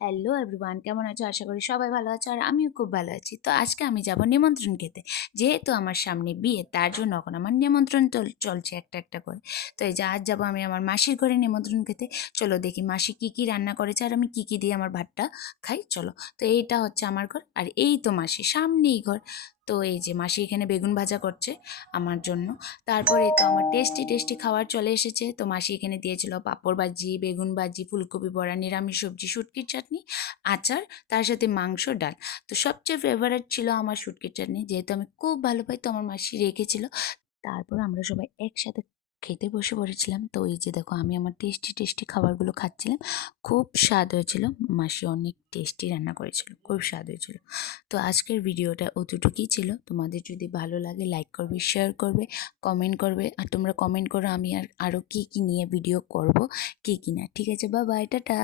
Hello everyone, কেমন আছো? আশা করি সবাই ভালো আছো আর আমিও খুব ভালো আছি। তো আজকে আমি যাব নিমন্ত্রণ খেতে। যেহেতু আমার সামনে বিয়ে, তার জন্য এখন আমার নিমন্ত্রণ চলছে একটা একটা করে। তো এই যে আজ যাব আমি আমার মাসির ঘরে নিমন্ত্রণ খেতে। চলো দেখি মাসি কী কী রান্না করেছে আর আমি কী কী দিয়ে আমার ভাতটা খাই। চলো, তো এইটা হচ্ছে আমার ঘর আর এই তো মাসি, সামনেই ঘর। তো এই যে মাসি এখানে বেগুন ভাজা করছে আমার জন্য। তারপরে তো আমার টেস্টি টেস্টি খাবার চলে এসেছে। তো মাসি এখানে দিয়েছিল পাঁপড় ভাজি, বেগুন ভাজি, ফুলকপি বড়া, নিরামিষ সবজি, শুটকির চাটনি, আচার, তার সাথে মাংস, ডাল। তো সবচেয়ে ফেভারিট ছিল আমার শুটকির চাটনি, যেহেতু আমি খুব ভালো পাই, তো আমার মাসি রেখেছিল। তারপর আমরা সবাই একসাথে খেতে বসে পড়েছিলাম। তো এই যে দেখো, আমি আমার টেস্টি টেস্টি খাবারগুলো খাচ্ছিলাম। খুব স্বাদ হয়েছিল। মাসি অনেক টেস্টি রান্না করেছিল, খুব স্বাদ হয়েছিল। তো আজকের ভিডিওটা অতটুকুই ছিল। তোমাদের যদি ভালো লাগে লাইক করবে, শেয়ার করবে, কমেন্ট করবে। আর তোমরা কমেন্ট করো আমি আরও কী কী নিয়ে ভিডিও করব, কী কী না। ঠিক আছে, বাই বাই, টাটা।